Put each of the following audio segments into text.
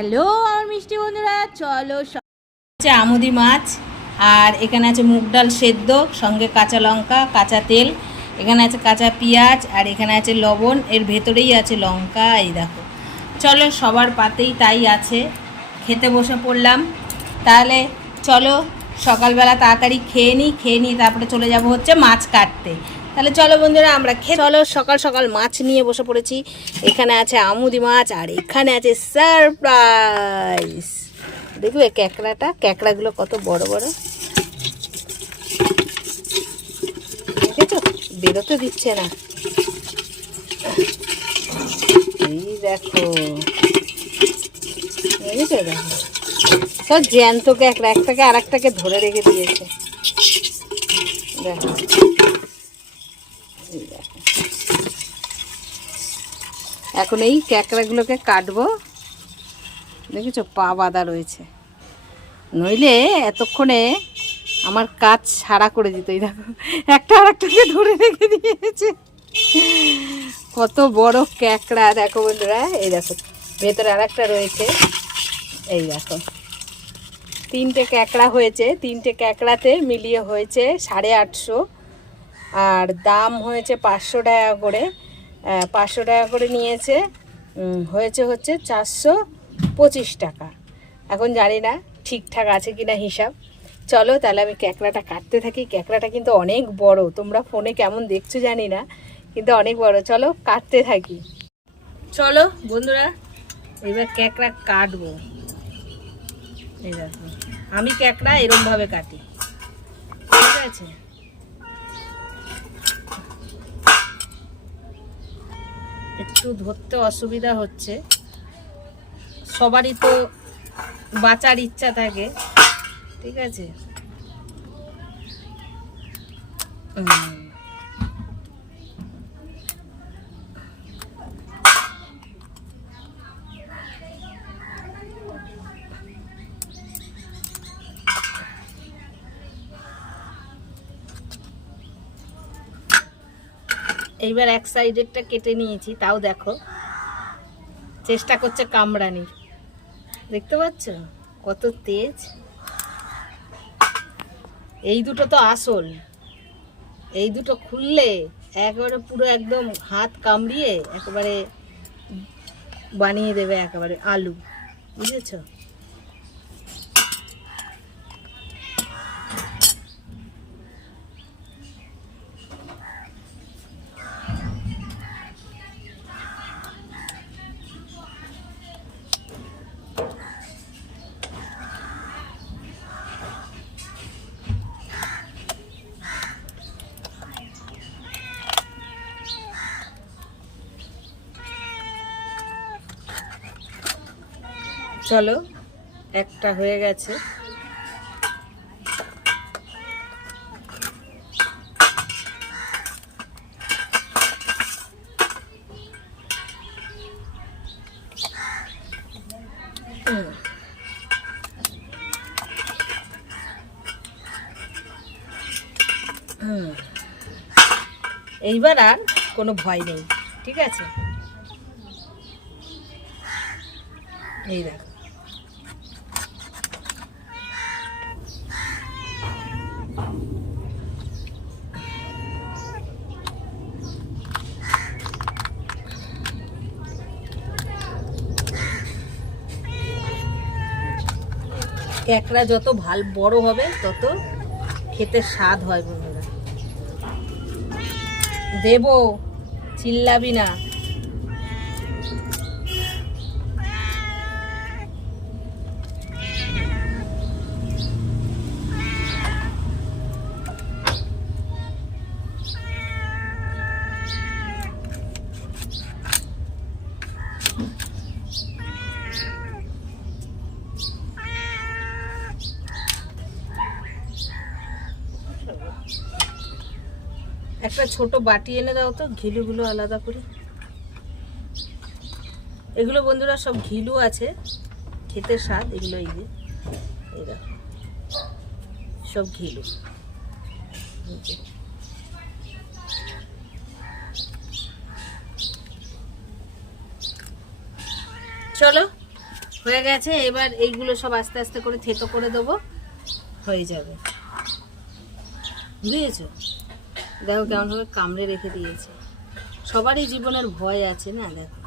Hello, আমার মিষ্টি বন্ধুরা, চলো হচ্ছে আমুদি মাছ, আর এখানে আছে মুগ ডাল সেদ্ধ, সঙ্গে কাঁচা লঙ্কা, কাঁচা তেল, এখানে আছে কাঁচা পেঁয়াজ, আর এখানে আছে লবণ, এর ভেতরেই আছে লঙ্কা, এই দেখো। চলো, সবার পাতেই তাই আছে, খেতে বসে পড়লাম। তাহলে চলো, সকালবেলা তাড়াতাড়ি খেয়ে নিই খেয়ে নিই তারপরে চলে যাব হচ্ছে মাছ কাটতে। তাহলে চলো বন্ধুরা, আমরা খেয়ে চলো, সকাল সকাল মাছ নিয়ে বসে পড়েছি। এখানে আছে আমুদি মাছ আর এখানে আছে সারপ্রাইজ। দেখবে ক্যাকড়াটা, ক্যাকড়াগুলো কত বড় বড়। দেখেছ? বেরোতে দিচ্ছে না। এই দেখো। দেখো? সব জ্যান্ত ক্যাকড়া, একটাকে আর একটাকে ধরে রেখে দিয়েছে। দেখো। এখন এই ক্যাকড়াগুলোকে কাটবো। দেখেছ, পা বাঁধা রয়েছে। নইলে এতক্ষণে আমার কাজ সারা করে দিত, এই দেখো, একটা আর একটাকে ধরে রেখে দিয়েছে। কত বড় ক্যাকড়া, দেখো বন্ধুরা, এই দেখো, ভেতরে আর একটা রয়েছে। এই দেখো, তিনটে ক্যাকড়া হয়েছে, তিনটে ক্যাকড়াতে মিলিয়ে হয়েছে সাড়ে আটশো। আর দাম হয়েছে পাঁচশো টাকা করে। পাঁচশো টাকা করে নিয়েছে হয়েছে হচ্ছে চারশো পঁচিশ টাকা। এখন জানি না ঠিকঠাক আছে কি না হিসাব। চলো তাহলে আমি ক্যাকড়াটা কাটতে থাকি। ক্যাকড়াটা কিন্তু অনেক বড়। তোমরা ফোনে কেমন দেখছ জানি না, কিন্তু অনেক বড়। চলো কাটতে থাকি। চলো বন্ধুরা, এবার ক্যাকড়া কাটবো। আমি ক্যাকড়া এরমভাবে কাটি। ঠিক আছে? একটু ধরতে অসুবিধা হচ্ছে। সবারই তো বাঁচার ইচ্ছা থাকে ঠিক আছে? এইবার এক সাইডেরটা কেটে নিয়েছি, তাও দেখো। চেষ্টা করছে কামড়ানির দেখতে পাচ্ছ? কত তেজ। এই দুটো তো আসল। এই দুটো খুললে একেবারে পুরো একদম হাত কামড়িয়ে একেবারে বানিয়ে দেবে একেবারে আলু। বুঝেছ? চলো একটা হয়ে গেছে। এইবার আর কোনো ভয় নেই ঠিক আছে? এই দেখো। ক্যাকড়া যত ভালো বড় হবে তত খেতে স্বাদ হয় বন্ধুরা। দেব চিল্লাবি না। একটা ছোট বাটি এনে দাও তো, ঘিলুগুলো আলাদা করে। এগুলো বন্ধুরা সব ঘিলু আছে, খেতে স্বাদ, এগুলো এই যে সব ঘিলু। চলো, হয়ে গেছে, এবার এইগুলো সব আস্তে আস্তে করে থেতো করে দেবো, হয়ে যাবে। বুঝেছ? দেখো কেমনভাবে কামড়ে রেখে দিয়েছে। সবারই জীবনের ভয় আছে না, দেখো।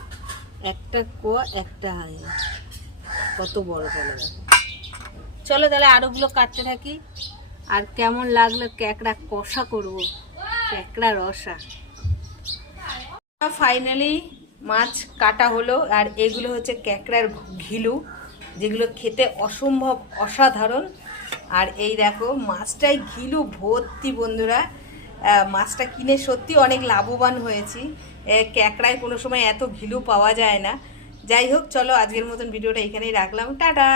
একটা কোয়া, একটা হায় কত বড় বড় দেখো। চলো তাহলে আরোগুলো কাটতে থাকি। আর কেমন লাগল ক্যাকড়া কষা করব, ক্যাকড়া রসা। ফাইনালি মাছ কাটা হলো, আর এগুলো হচ্ছে ক্যাকড়ার ঘিলু, যেগুলো খেতে অসম্ভব অসাধারণ। আর এই দেখো মাছটাই ঘিলু ভর্তি, বন্ধুরা। মাছটা কিনে সত্যি অনেক লাভবান হয়েছি। ক্যাঁকড়ায় কোনো সময় এত ঘিলু পাওয়া যায় না। যাই হোক, চলো আজকের মতন ভিডিওটা এখানেই রাখলাম। টাটা!